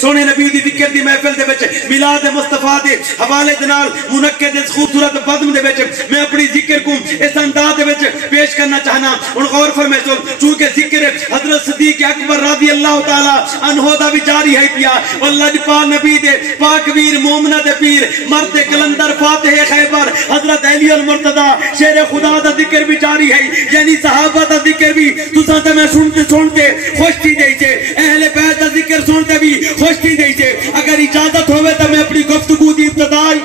سونے نبی دی ذکر دی محفل دے وچ میلاد مصطفیٰ دے حوالے دے نال منعقد اس خوبصورت بزم دے وچ میں اپنی ذکر کو اس انداز دے وچ پیش کرنا چاہنا ہن غور فرمائیو چونکہ ذکر حضرت صدیق اکبر رضی اللہ تعالی عنہ دا بھی جاری ہے پیا اللہ دی پاک نبی دے پاک ویر مومنہ دے پیر مرد کلندر فاتح خیبر حضرت علی المرتضی شیر خدا دا ذکر بھی جاری ہے یعنی صحابہ دا ذکر بھی تساں تے میں سنتے خوش تھی دئی چھے اہل بیت دا ذکر سنتے بھی خوش تھی دئی چھے اگر اجازت ہوئے تو میں اپنی گفتگو دی ابتدائی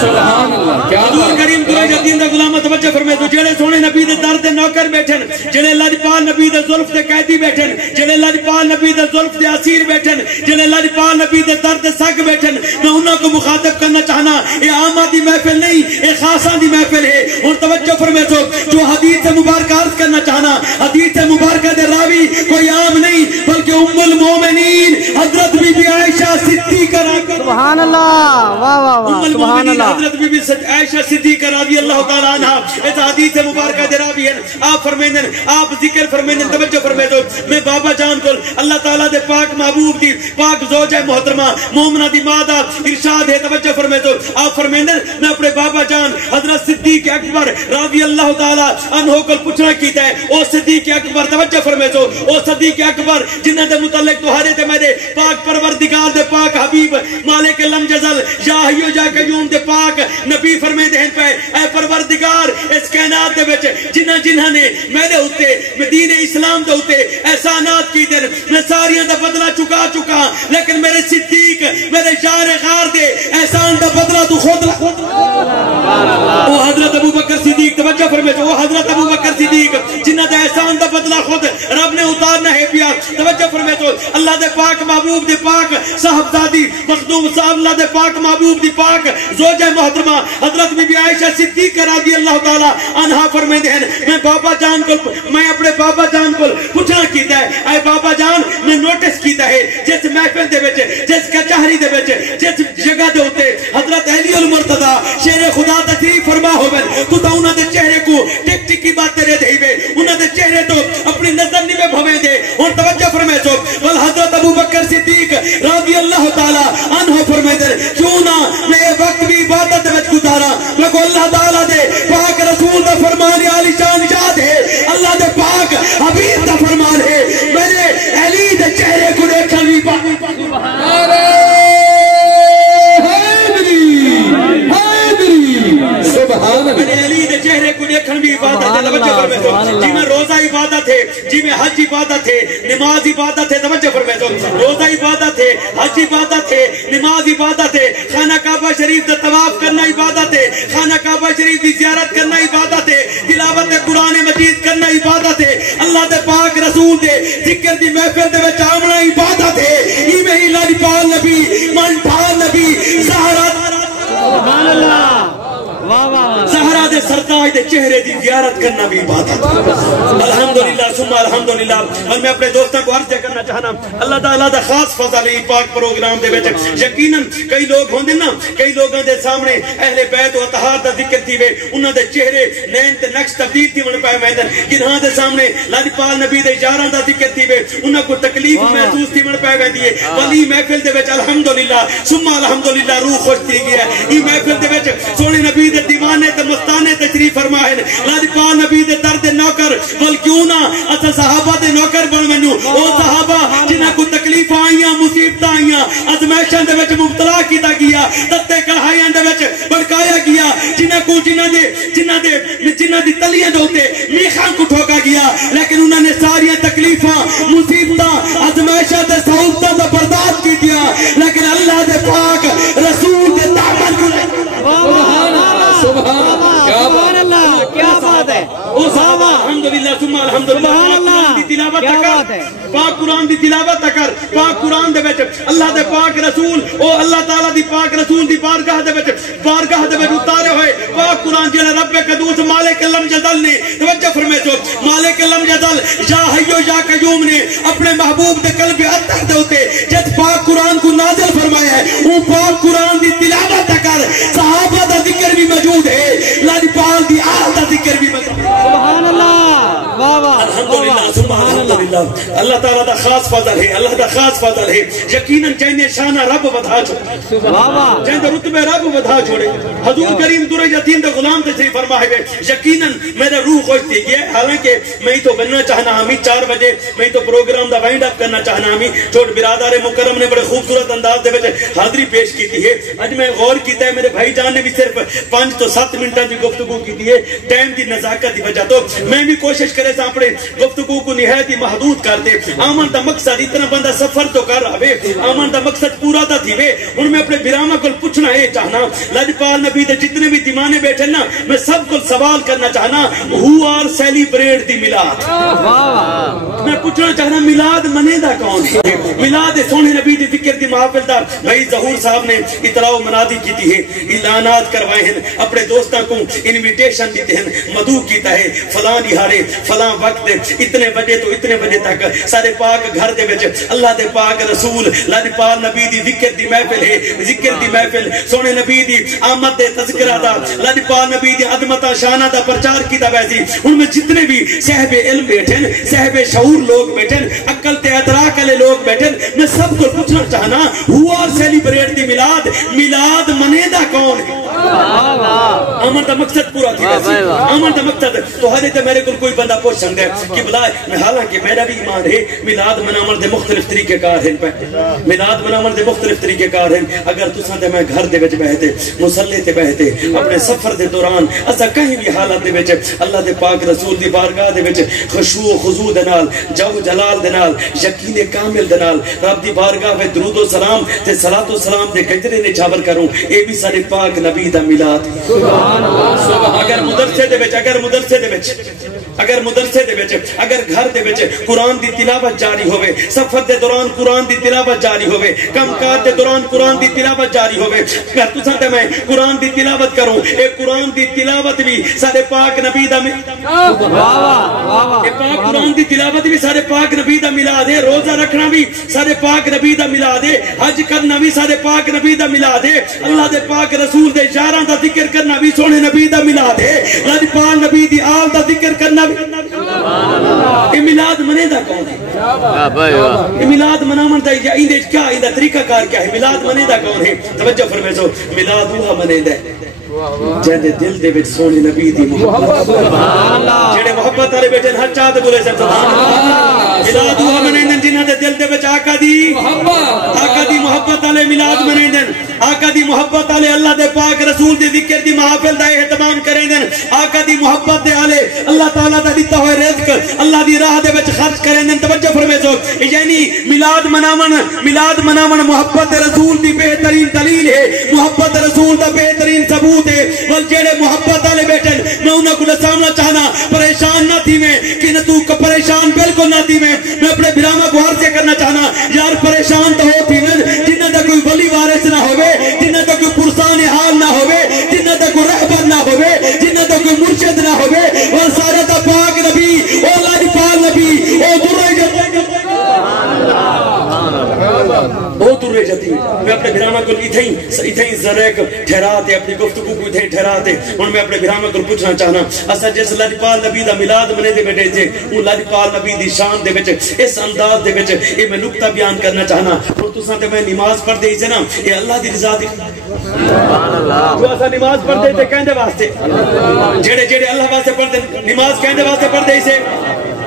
سبحان اللہ حضور کریم قریش دین دا غلام توجہ فرمائے تو جڑے سونے نبی دے در دے نوکر بیٹھن جڑے اللہ دی پاک نبی دے زلف دے قیدی بیٹھن جڑے اللہ دی پاک نبی دے زلف دے اسیر بیٹھن جڑے اللہ دی پاک نبی دے در دے سگ بیٹھن میں انہاں کو مخاطب کرنا چاہنا یہ عامہ دی محفل نہیں یہ خاصہ دی محفل ہے اور توجہ فرمائے تو جو حدیث مبارکہ عرض کرنا چاہنا حدیث مبارکہ دے راوی کوئی عام نہیں بلکہ ام المومنین حضرت بی بی عائشہ صدیقہ سبحان اللہ واہ واہ واہ سبحان اللہ حضرت بی بی عائشہ صدیقہ رضی اللہ تعالی عنہا اس حدیث مبارکہ دے راوی ہیں آپ فرمائیں آپ ذکر فرمائیں توجہ فرمائیں تو میں بابا جان کو اللہ تعالی دے پاک محبوب دی پاک زوجہ محترمہ مومنہ دی ماں دا ارشاد ہے توجہ فرمائیں تو آپ فرمائیں میں اپنے بابا جان حضرت صدیق اکبر رضی اللہ تعالی عنہ کو پوچھنا کیتا ہے او صدیق اکبر توجہ فرمائیں تو او صدیق اکبر جنہاں دے متعلق تہارے تے میرے پاک پروردگار دے پاک حبیب مالک لم جزل یا حیو یا قیوم دے پاک نبی فرمائے دے پہ اے پروردگار اس کائنات دے وچ جنہاں نے میرے اوتے دین اسلام دے اوتے احسانات کی دے میں ساریاں دا بدلہ چکا لیکن میرے صدیق میرے شار غار دے احسان دا بدلہ تو خود او حضرت ابو بکر صدیق توجہ فرمائے او حضرت ابو بکر صدیق جنہاں دا احسان دا بدلہ خود رب نے اتارنا ہے پیا توجہ فرمائے تو اللہ دے پاک محبوب دے پاک صاحبزادی مخدوم صاحب اللہ دے پاک محبوب دی پاک زوجہ محترمہ حضرت بی بی عائشہ صدیقہ رضی اللہ تعالی عنہا فرمائے ہیں میں بابا جان کو میں اپنے بابا جان کو پوچھنا کیتا ہے اے بابا جان میں نوٹس کیتا ہے جس محفل دے وچ جس کچہری دے وچ جس جگہ دے اوتے حضرت علی المرتضی شیر خدا تشریف فرما ہوے تو تا انہاں دے چہرے کو ٹک ٹک کی بات تیرے دے وے انہاں دے چہرے تو اپنی نظر نہیں میں بھویں دے اور توجہ فرمائے تو ول حضرت ابو بکر صدیق رضی اللہ تعالی عنہ فرمائے دے کیوں نہ میں وقت بھی عبادت وچ گزارا میں کو اللہ تعالی دے پاک رسول دا فرمان علی شان یاد ہے اللہ دے پاک حبیب دا فرمان ہے میرے علی دے چہرے کو دیکھن بھی میرے علی دے چہرے کو دیکھن بھی عبادت ہے توجہ فرمائے جی میں روزہ عبادت ہے جی میں حج عبادت ہے نماز عبادت ہے توجہ فرمائے روزہ عبادت ہے حج عبادت ہے نماز عبادت ہے خانہ کعبہ شریف کا طواف کرنا عبادت ہے خانہ کعبہ شریف کی زیارت کرنا عبادت ہے تلاوت قرآن مجید کرنا عبادت ہے اللہ دے پاک رسول دے ذکر دی محفل دے وچ آونا عبادت ہے ایویں ہی اللہ دی پاک نبی من پاک نبی زہرا سبحان اللہ زہرا دے سرتاج دے چہرے دی زیارت کرنا بھی عبادت الحمدللہ ثم الحمدللہ اور میں اپنے دوستوں کو عرض کرنا چاہنا اللہ تعالیٰ دا خاص فضل ہے پاک پروگرام دے وچ یقیناً کئی لوگ ہوندے نا کئی لوگوں دے سامنے اہل بیت و اطہار دا ذکر تھی وے انہاں دے چہرے نین تے نقش تبدیل تھی من پائے ویندن جنہاں دے سامنے اللہ پاک نبی دے یاراں دا ذکر تھی وے انہاں کو تکلیف محسوس تھی من پائے ویندی ہے ولی محفل دے وچ الحمدللہ ثم الحمدللہ روح خوش تھی گیا ہے ای محفل دے وچ سونے نبی دے دیوانے تے مستانے تشریف فرمائے اللہ پاک نبی دے در دے نوکر بل کیوں نہ اسا صحابہ دے نوکر بن ونجو او صحابہ جنہاں کو تکلیف آئیاں مصیبت آئیاں ازمائشاں دے وچ مبتلا کیتا گیا تتے کڑھائیاں دے وچ بڑکایا گیا جنہاں دی تلیاں دے اوتے میخاں کو ٹھوکا گیا لیکن انہاں نے ساری تکلیفاں مصیبتاں ازمائشاں تے سہولتاں دا برداشت کیتیا لیکن اللہ دے پاک رسول دے دامن کو سبحان اللہ کیا بات ہے او صحابہ الحمدللہ ثم الحمدللہ پاک قرآن دی تلاوت کر پاک قرآن دے وچ اللہ دے پاک رسول او اللہ تعالی دی پاک رسول دی بارگاہ دے وچ اتارے ہوئے پاک قرآن جڑا رب قدوس مالک لم جدل نے توجہ فرمائے تو مالک لم جدل یا حیو یا قیوم نے اپنے محبوب دے قلب اطہر دے اوتے جس پاک قرآن کو نازل فرمایا ہے وہ پاک قرآن دی تلاوت کر صحابہ دا ذکر بھی موجود ہے اللہ دی پاک دی آل دا ذکر بھی موجود ہے سبحان اللہ واہ واہ الحمدللہ سبحان اللہ اللہ تعالیٰ دا خاص فضل ہے، اللہ دا خاص فضل ہے. یقیناً جہنے شانہ رب ودھا چھوڑے، جہنے رتبے رب ودھا چھوڑے. حضور کریم درہ یتیم دا غلام تشریف فرما ہے. یقیناً میرا روح خوش تھی گیا. حالانکہ میں تو بننا چاہنا ہمیں 4 بجے میں تو پروگرام دا وائنڈ اپ کرنا چاہنا ہمیں. چھوٹ برادر مکرم نے بڑے خوبصورت انداز دے وچ حاضری پیش کی ہے. اج میں غور کیتا ہے میرے بھائی جان نے بھی صرف 5 تو 7 منٹاں دی گفتگو کی ہے ٹائم دی نزاکت دی وجہ. تو میں بھی کوشش کرے سا اپنے گفتگو کو نہایت ہی محدود کر دے. آمن دا مقصد اتنا بندہ سفر تو کر رہا ہے، آمن دا مقصد پورا تا تھی وے. ہن میں اپنے براما کو پوچھنا ہے چاہنا لجپال نبی دے جتنے بھی دیوانے بیٹھے نا میں سب کو سوال کرنا چاہنا who are celebrate دی میلاد. میں پوچھنا چاہنا میلاد منے دا کون ہے؟ میلاد سونے نبی دی ذکر دی محافل دا بھائی ظہور صاحب نے اطلاع و منادی کی ہے، اعلانات کروائے ہیں، اپنے دوستاں کو انویٹیشن دیتے ہیں، مدعو کیتا ہے فلاں دہاڑے فلاں وقت اتنے بجے تو اتنے بجے تک سارے پاک گھر دے وچ اللہ دے پاک رسول لجپال نبی دی ذکر دی محفل ہے. ذکر دی محفل سونے نبی دی آمد دے تذکرہ دا لجپال نبی دی عظمت شانہ دا پرچار کیتا ویسی. ان میں جتنے بھی صاحب علم بیٹھے صاحب شعور لوگ بیٹھے عقل تے ادراک والے لوگ بیٹھے میں سب کو پوچھنا چاہنا who are celebrate دی میلاد. میلاد منے دا کون ہے؟ آمن دا مقصد پورا تھی ویسی. آمن دا مقصد تو حضرت میرے کو کوئی بندہ پوچھ سکتا ہے کہ بلا حالانکہ میرا بھی ایمان ہے میلاد منامن دے مختلف طریقے کار ہیں. میلاد منامن دے مختلف طریقے کار ہیں. اگر تساں تے میں گھر دے وچ بیٹھے مصلی تے بیٹھے اپنے سفر دے دوران اسا کہیں بھی حالت دے وچ اللہ دے پاک رسول دی بارگاہ دے وچ خشوع و خضوع دے نال جو جلال دے نال یقین کامل دے نال رب دی بارگاہ وچ درود و سلام تے صلاۃ و سلام دے گجرے نچھاور کروں. اے بھی سارے پاک نبی دا میلاد. سبحان اللہ. اگر مدرسے دے وچ اگر مدرسے دے وچ اگر گھر دے وچ قرآن دی تلاوت جاری ہوئے، سفر دے دوران قرآن دی تلاوت جاری ہوئے، کم کار دے دوران قرآن دی تلاوت جاری ہوئے، اگر تساں تے میں قرآن دی تلاوت کروں اے قرآن دی تلاوت بھی سارے پاک نبی دا قرآن دی تلاوت بھی سارے پاک نبی دا میلاد ہے. روزہ رکھنا بھی سارے پاک نبی دا میلاد ہے. حج کرنا بھی سارے پاک نبی دا میلاد ہے. اللہ دے پاک رسول دے یاراں دا ذکر کرنا بھی سونے نبی دا میلاد ہے. لجپال نبی دی آل دا ذکر کرنا بھی. یہ میلاد منے دا کون ہے؟ یہ میلاد منامن دا اندے کیا اندہ طریقہ کار کیا ہے؟ میلاد منے دا کون ہے؟ توجہ فرمیسو میلاد وہ منے دا جہاں دل دے وچ سونے نبی دی محبت جہاں محبت والے بیٹھے ہر چاہت بولے سبحان اللہ. میلاد وہ منے دا جنہاں دے دل دے وچ آقا دی محبت والے میلاد منے دا. آقا دی محبت والے اللہ دے پاک رسول دی ذکر دی محافل دا اہتمام کریں دن. آقا دی محبت دے آلے اللہ تعالیٰ دا دیتا ہوئے رزق اللہ دی راہ دے وچ خرچ کریں دن. توجہ فرمیسو یعنی میلاد منامن محبت رسول دی بہترین دلیل ہے، محبت رسول دا بہترین ثبوت ہے. بل جیڑے محبت والے بیٹھے میں انہاں کو سامنا چاہنا پریشان نہ تھی میں کہ نہ تو پریشان بالکل نہ تھی میں اپنے بھراما کو عرض کرنا چاہنا یار پریشان تو ہو تھی میں جنہ دا کوئی ولی وارث نہ ہوئے، جنہ دا کوئی پرسان حال نہ ہوئے، جنہ دا کوئی رہبر نہ ہوئے، جنہ دا کوئی مرشد نہ ہوئے. اور سارا دا پاک نبی او لجپال نبی او درہ جتی میں اپنے بھراما کو اتھیں زریک ٹھہراتے اپنی گفتگو کو اتھیں ٹھہراتے. اور میں اپنے بھراما کو پوچھنا چاہنا اسا جس لجپال نبی دا میلاد منے دے بیٹھے تھے وہ لجپال نبی دی شان دے وچ اس انداز دے وچ یہ میں نقطہ بیان کرنا چاہنا. اور تساں تے میں نماز پڑھ دے نا یہ اللہ دی رضا دی سبحان اللہ. جو اسا نماز پڑھ دے تے کہندے واسطے جڑے اللہ واسطے پڑھ دے نماز کہندے واسطے پڑھ دے اسے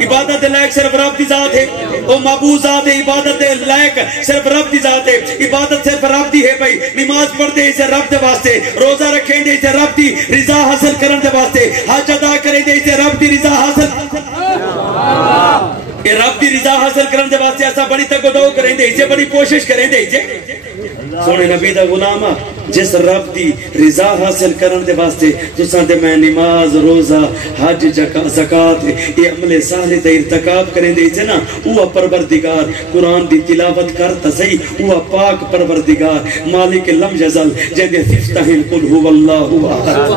عبادت دے لائق صرف رب دی ذات ہے. او معبود ذات ہے. عبادت دے لائق صرف رب دی ذات ہے. عبادت صرف رب دی ہے بھائی. نماز پڑھ دے اسے رب دے واسطے، روزہ رکھیں دے اسے رب دی رضا حاصل کرن دے واسطے، حج ادا کریں دے اسے رب دی رضا حاصل رب دی رضا حاصل کرن دے واسطے ایسا بڑی تگدو کریں دے اسے بڑی کوشش کریں دے اسے. سونے نبی دا غلامہ جس رب دی رضا حاصل کرن دے واسطے تساں تے میں نماز روزہ حج زکات یہ عمل صالح تے ارتکاب کریں دے نا وہ پروردگار قرآن دی تلاوت کرتا صحیح وہ پاک پروردگار مالک لم یزل جہاں صفتہن قل هو اللہ احد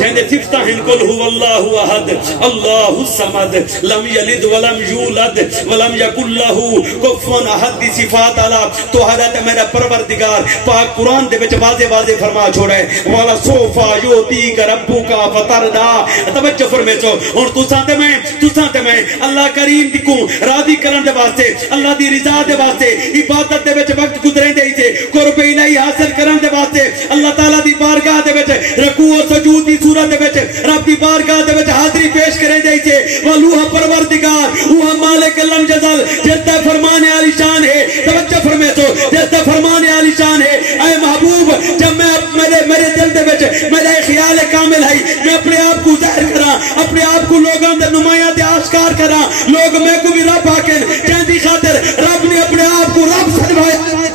جہاں صفتہن قل هو اللہ احد اللہ الصمد لم یلد ولم یولد ولم یکن له کفوا احد دی صفات اللہ تو حضرت میرا پروردگار پاک پاک قرآن دے وچ واضح واضح فرما چھوڑا ہے والا سوفا یوتیک ربک فتردا توجہ فرمے تو ہن تساں تے میں اللہ کریم دی کو راضی کرن دے واسطے اللہ دی رضا دے واسطے عبادت دے وچ وقت گزرے دے تے قرب الہی حاصل کرن دے واسطے اللہ تعالی دی بارگاہ دے وچ رکوع و سجود دی صورت دے وچ رب دی بارگاہ دے وچ حاضری پیش کرے دے تے والوہ پروردگار وہ مالک لم جزل جس دا فرمان عالی شان ہے توجہ فرمے تو جس دا فرمان عالی شان ہے اے محبوب جب میں میرے دل دے وچ میرا خیال کامل ہے میں اپنے آپ کو ظاہر کراں اپنے آپ کو لوگاں دے نمایاں تے آشکار کراں لوگ میں کو بھی رب آکن جہدی خاطر رب نے اپنے آپ کو رب سرمایا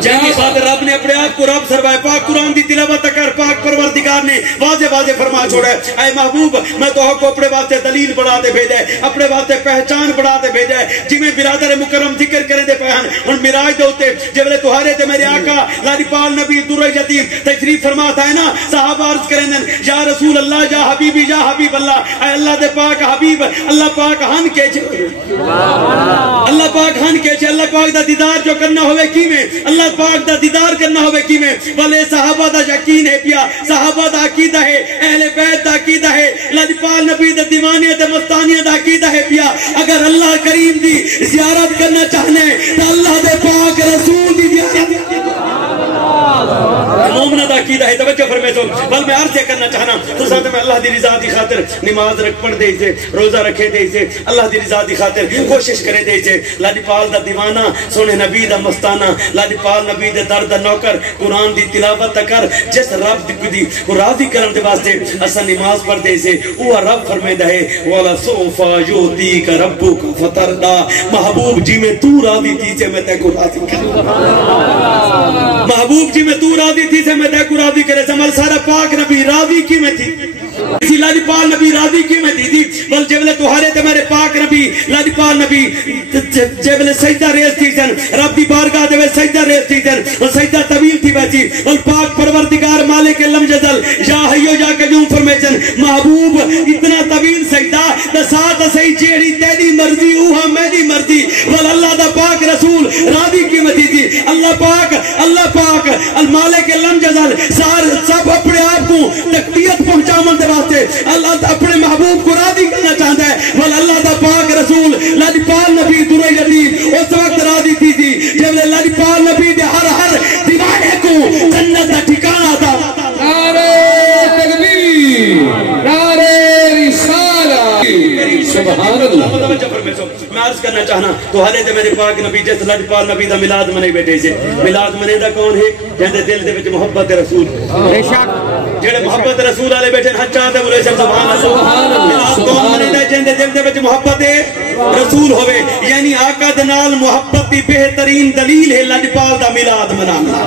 جہدی خاطر رب نے اپنے آپ کو رب سرمایا پاک قرآن دی تلاوت کر پاک پروردگار نے واضح واضح فرما چھوڑا ہے اے محبوب میں تو کو اپنے واسطے دلیل بڑھا دے بھیجا ہے اپنے واسطے پہچان بڑھا دے بھیجا ہے جویں برادر مکرم ذکر کرے دے پہن ہن معراج دے اوتے جے تہارے تے میرے آقا لاڈی پال نبی در یتیم تشریف فرماتا ہے نا صحابہ عرض کریں یا رسول اللہ یا حبیبی یا حبیب اللہ اے اللہ دے پاک حبیب اللہ پاک ہن کے اللہ پاک ہن کے اللہ پاک دا دیدار جو کرنا ہوئے کیویں اللہ پاک دا دیدار کرنا ہوئے کیویں بلے صحابہ دا یقین ہے پیا صحابہ دا عقیدہ ہے اہل بیت دا عقیدہ ہے لاڈی پال نبی دا دیوانیت مستانیت دا عقیدہ ہے پیا اگر اللہ کریم دی زیارت کرنا چاہنے تو اللہ دے پاک رسول دی زیارت مومنہ دا عقیدہ ہے توجہ فرمے تو بل میں عرض کرنا چاہنا تو ساتھ میں اللہ دی رضا دی خاطر نماز رکھ پڑھ دے سے روزہ رکھے دے سے اللہ دی رضا دی خاطر کوشش کرے دے سے لاڈی پال دا دیوانہ سونے نبی دا مستانہ لاڈی پال نبی دے در دا نوکر قرآن دی تلاوت کر جس رب دی کو راضی کرن دے واسطے اسا نماز پڑھ دے سے وہ رب فرمیدا ہے والا سوفا یوتیک ربک فتردا محبوب جی میں تو راضی تھی سے میں تے کو راضی کروں محبوب جی میں تو راضی تھی سے میں تے کو راضی کرے سمال سارا پاک نبی راضی کی میں تھی اسی لاڈی پال نبی راضی کی میں تھی بل جبلے تہارے تے میرے پاک نبی لاڈی پال نبی جبلے سجدہ ریز تھی سن رب دی بارگاہ دے سجدہ ریز تھی سن اور سجدہ طویل تھی بیچی اور پاک پروردگار مالک لم جزل یا حیو یا قیوم فرمیچن محبوب اتنا طویل سجدہ ساتھ صحیح جیڑی تیری مرضی اوہا میری مرضی بل اللہ دا پاک رسول راضی کی میں تھی اللہ پاک المالک لم جزل سب اپنے آپ کو تقدیت پہنچا من دے واسطے اللہ اپنے محبوب کو راضی کرنا چاہتا ہے بل اللہ دا پاک رسول لاڈی پال نبی در یتیم اس وقت راضی تھی جب لاڈی پال نبی دے ہر دیوانے کو جنت دا ٹھکانہ تھا نعرہ تکبیر نعرہ رسالہ سبحان اللہ میں عرض کرنا چاہنا تو حالے دے میرے پاک نبی جس لاڈی پال نبی دا ملاد منے بیٹھے سے ملاد منے دا کون ہے جہاں دل دے وچ محبت رسول جڑے محبت رسول والے بیٹھے ہچا تے بولے سبحان اللہ ملاد کون منے دا جہاں دل دے وچ محبت رسول ہوئے یعنی آقا دے نال محبت دی بہترین دلیل ہے لاڈی پال دا ملاد منانا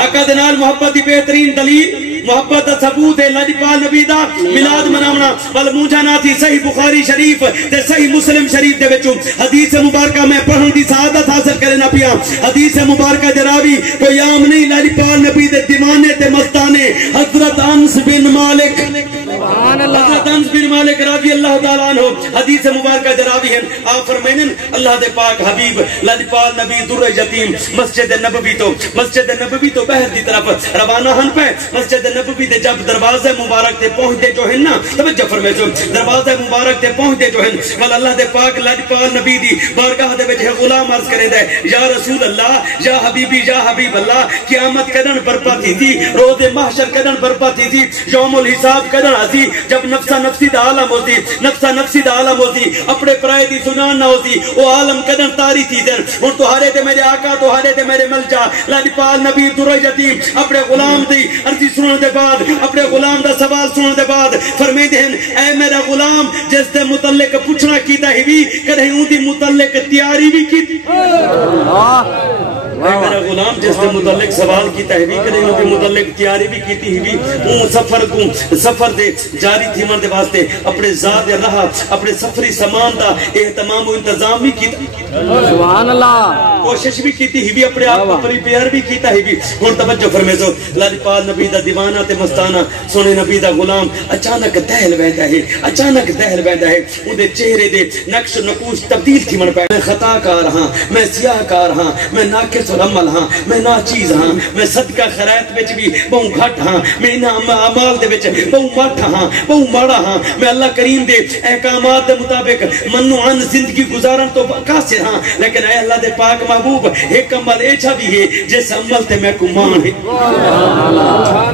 آقا دے نال محبت دی بہترین دلیل محبت دا ثبوت ہے لاڈی پال نبی دا ملاد مناونا بل مونجا نہ تھی صحیح بخاری شریف تے صحیح مسلم شریف دے وچوں حدیث مبارکہ میں پڑھن دی سعادت حاصل کرے نہ پیا حدیث مبارکہ دے راوی کوئی عام نہیں لاڈی پال نبی دے دیوانے تے مستانے حضرت انس بن مالک حضرت انس بن مالک رضی اللہ تعالیٰ عنہ حدیث مبارکہ دے راوی ہیں آپ فرمائیں اللہ دے پاک حبیب لاڈی پال نبی در یتیم مسجد نبوی تو بہر دی طرف روانہ ہن پہ مسجد نبوی دے جب دروازے مبارک تے پہنچ دے جو ہیں نا توجہ فرمائے جو دروازے مبارک تے پہنچ دے جو ہیں ول اللہ دے پاک لاڈی پال نبی دی بارگاہ دے وچ غلام عرض کرے دے یا رسول اللہ یا حبیبی یا حبیب اللہ قیامت کدن برپا تھی تھی روز محشر کدن برپا تھی تھی یوم الحساب کدن آسی جب نفسا نفسی دا عالم ہوتی اپنے پرائے دی سنان نہ ہوتی وہ عالم کدن تاری تھی دن اور تہارے تے میرے آقا تہارے تے میرے ملجا لاڈی پال نبی در یتیم اپنے غلام دی عرضی سنن دے بعد اپنے غلام دا سوال سنن دے بعد فرمائے دے اے میرا غلام جس دے متعلق پوچھنا کیتا ہی بھی کدے اون دی متعلق تیاری بھی کی اے میرا غلام جس دے متعلق سوال کیتا ہے بھی کدے اون دی متعلق تیاری بھی کیتی ہی بھی اون سفر دے جاری تھی من دے واسطے اپنے ذات راہ اپنے سفری سامان دا اہتمام و انتظام بھی کیتا سبحان اللہ کوشش بھی کیتی ہی بھی اپنے آپ کو پریپیئر بھی کیتا ہی بھی ہن توجہ فرمیزو لاجپال نبی دا دیوانہ تے مستانہ سونے نبی دا غلام اچانک دہل ویندا ہے اچانک دہل ویندا ہے اودے چہرے دے نقش نقوش تبدیل تھی من پے میں خطا کار ہاں میں سیاہ کار ہاں میں ناقص العمل ہاں میں ناچیز ہاں میں صدقہ خیرات وچ بھی بہوں گھٹ ہاں میں انہاں اعمال دے وچ بہوں مٹھ ہاں بہوں ماڑا ہاں میں اللہ کریم دے احکامات دے مطابق منوعن زندگی گزارن تو قاصر ہاں لیکن اے اللہ دے پاک محبوب ایک عمل ایچھا بھی ہے جس عمل تے میں کو مان ہے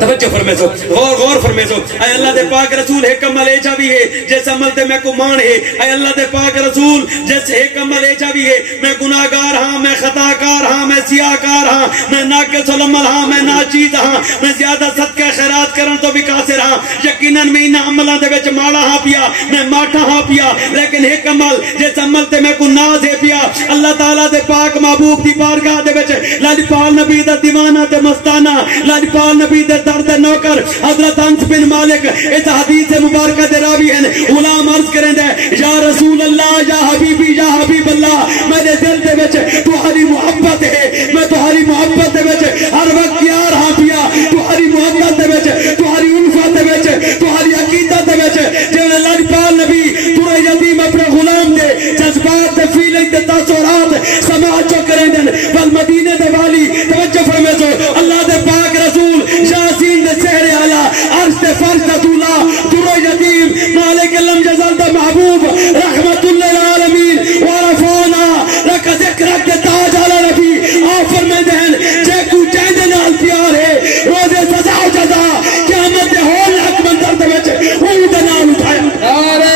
توجہ فرمیزو غور فرمیزو اے اللہ دے پاک رسول ایک عمل ایچھا بھی ہے جس عمل تے میں کو مان ہے اے اللہ دے پاک رسول جس ایک عمل ایچھا بھی ہے میں گناہگار ہاں میں خطا کار ہاں میں سیاہ کار ہاں میں ناقص العمل ہاں میں ناچیز ہاں میں زیادہ صدقہ خیرات کرن تو بھی قاصر ہاں یقیناً میں انہاں عملاں دے وچ ماڑا ہاں پیا میں ماٹھا ہاں پیا لیکن ایک عمل جس عمل تے میں کو ناز ہے پیا اللہ تعالیٰ دے پاک محبوب دی بارگاہ دے وچ لاجپال نبی دا دیوانہ تے مستانہ لاجپال نبی دے درد نوکر حضرت انس بن مالک اس حدیث مبارکہ دے راوی ہیں غلام عرض کریں دے یا رسول اللہ یا حبیب اللہ میرے دل دے وچ تہاڈی محبت ہے میں تہاڈی محبت دے وچ ہر وقت یار ہاں پیا تہاڈی محبت دے وچ تہاڈی الفت دے وچ تہاڈی عقیدت دے وچ جے لاجپال نبی پورے یتیم اپنے غلام دے جذبات دے فیلنگ دے تاثرات سماعت جو کریں دن بل مدینے دے والی توجہ فرمیزو اللہ دے پاک رسول یاسین دے سحر اعلیٰ عرش دے فرش دے دولا پورے یتیم مالک لم یزل دے محبوب رحمت اللہ العالمین ورفانا لک ذکرک دے تاج علی نبی آفر میں دہن جے کو چاہدے نال پیار ہے روزے سزا و جزا قیامت دے ہول حق منظر دے وچ وہ دے نال اٹھایا نعرہ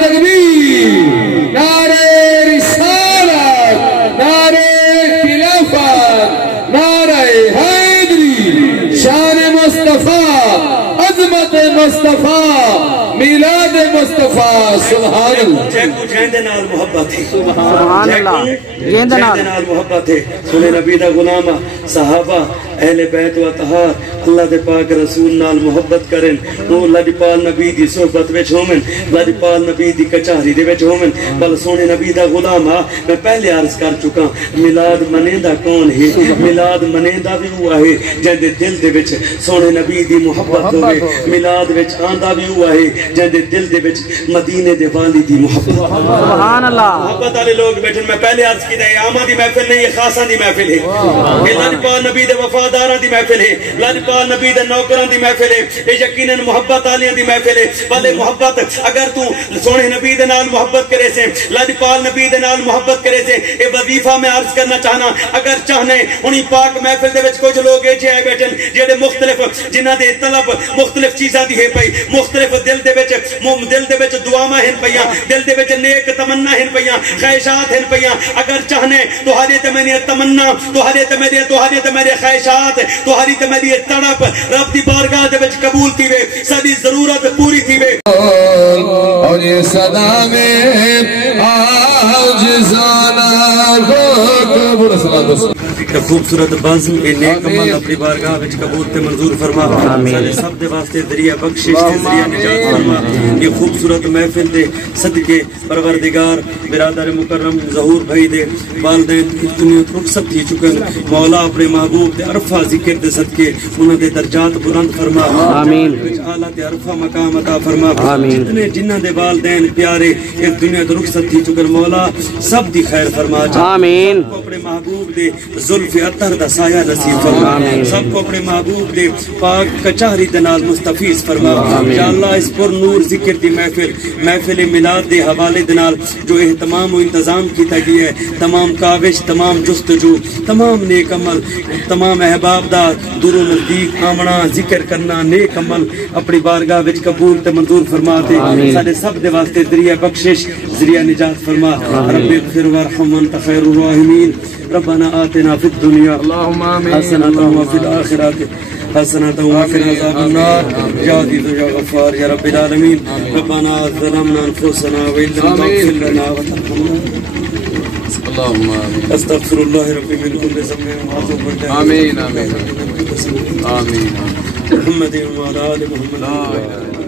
تکبیر نعرہ رسالت نعرہ خلافت نعرہ حیدری شان مصطفیٰ عظمت مصطفیٰ میلاد مصطفیٰ سبحان اللہ جے کو جیندے نال محبت ہے سبحان اللہ جیندے نال محبت ہے سنے نبی دا غلامہ صحابہ اہل بیت و اطہار اللہ دے پاک رسول نال محبت کرن وہ لاجپال نبی دی صحبت وچ ہومن لاجپال نبی دی کچہری دے وچ ہومن بل سونے نبی دا غلامہ میں پہلے عرض کر چکا میلاد منیندا کون ہے میلاد منیندا بھی ہوا ہے جے دے دل دے وچ سونے نبی دی محبت ہوے میلاد وچ آندا بھی ہوا ہے جے دے دل دے وچ مدینے دے والی دی محبت سبحان اللہ محبت والے لوگ بیٹھن میں پہلے عرض کیتا ہے عامہ دی محفل نہیں یہ خاصاں دی محفل ہے یہ لاجپال نبی دے وفاداراں دی محفل ہے لاجپال نبی دے نوکراں دی محفل ہے یہ یقیناً محبت والیاں دی محفل ہے بھلے محبت اگر تو سونے نبی دے نال محبت کرے سے لاجپال نبی دے نال محبت کرے سے یہ وظیفہ میں عرض کرنا چاہنا اگر چاہنے انہی پاک محفل دے وچ کچھ لوگ ایچے آئے بیٹھن جڑے مختلف جنہاں دے طلب مختلف چیزاں دی ہے پئی مختلف دل دے وچ دعاواں ہن پیاں دل دے وچ نیک تمنا ہن پیاں خواہشات ہن پیاں اگر چاہنے تہاڈے تے میری تمنا تہاڈے تے میری خواہشات تہاڈی تے میری تڑپ رب دی بارگاہ دے وچ قبول تھی وے ساری ضرورت پوری تھی وے اور یہ صدا میں عاجزانہ قبول صلاۃ خوبصورت بزم اے نیک عمل اپنی بارگاہ وچ قبول تے منظور فرما سارے سب دے واسطے ذریعہ بخشش تے ذریعہ نجات فرما یہ خوبصورت محفل دے صدقے پروردگار برادر مکرم ظہور بھائی دے والدین دنیا رخصت تھی چکن مولا اپنے محبوب دے عرفہ ذکر دے صدقے انہاں دے درجات بلند فرما آمین اعلیٰ تے عرفہ مقام عطا فرما جتنے جنہاں دے والدین پیارے اس دنیا تے رخصت تھی چکن مولا سب دی خیر فرما آمین اپنے محبوب دے زلف عطر دا سایہ نصیب فرما سب کو اپنے محبوب دے پاک کچہری دے نال مستفیض فرما یا اللہ اس پر نور ذکر دی محفل میلاد دے حوالے دے نال جو اہتمام و انتظام کیتا گیا ہے تمام کاوش تمام جستجو تمام نیک عمل تمام احباب دا دور و نزدیک آمنا ذکر کرنا نیک عمل اپنی بارگاہ وچ قبول تے منظور فرما دے سارے سب دے واسطے ذریعہ بخشش ذریعہ نجات فرما رب اغفر وارحم وانت خیر الراحمین ربنا آتنا فی الدنیا حسنۃ وفی الآخرۃ حسنة وقنا عذاب النار يا عزيز يا غفار يا رب العالمين ربنا ظلمنا أنفسنا وإن لم تغفر لنا وترحمنا اللهم آمين أستغفر الله ربي من كل ذنب وأتوب إليه آمين آمين آمين محمد وعلى آل محمد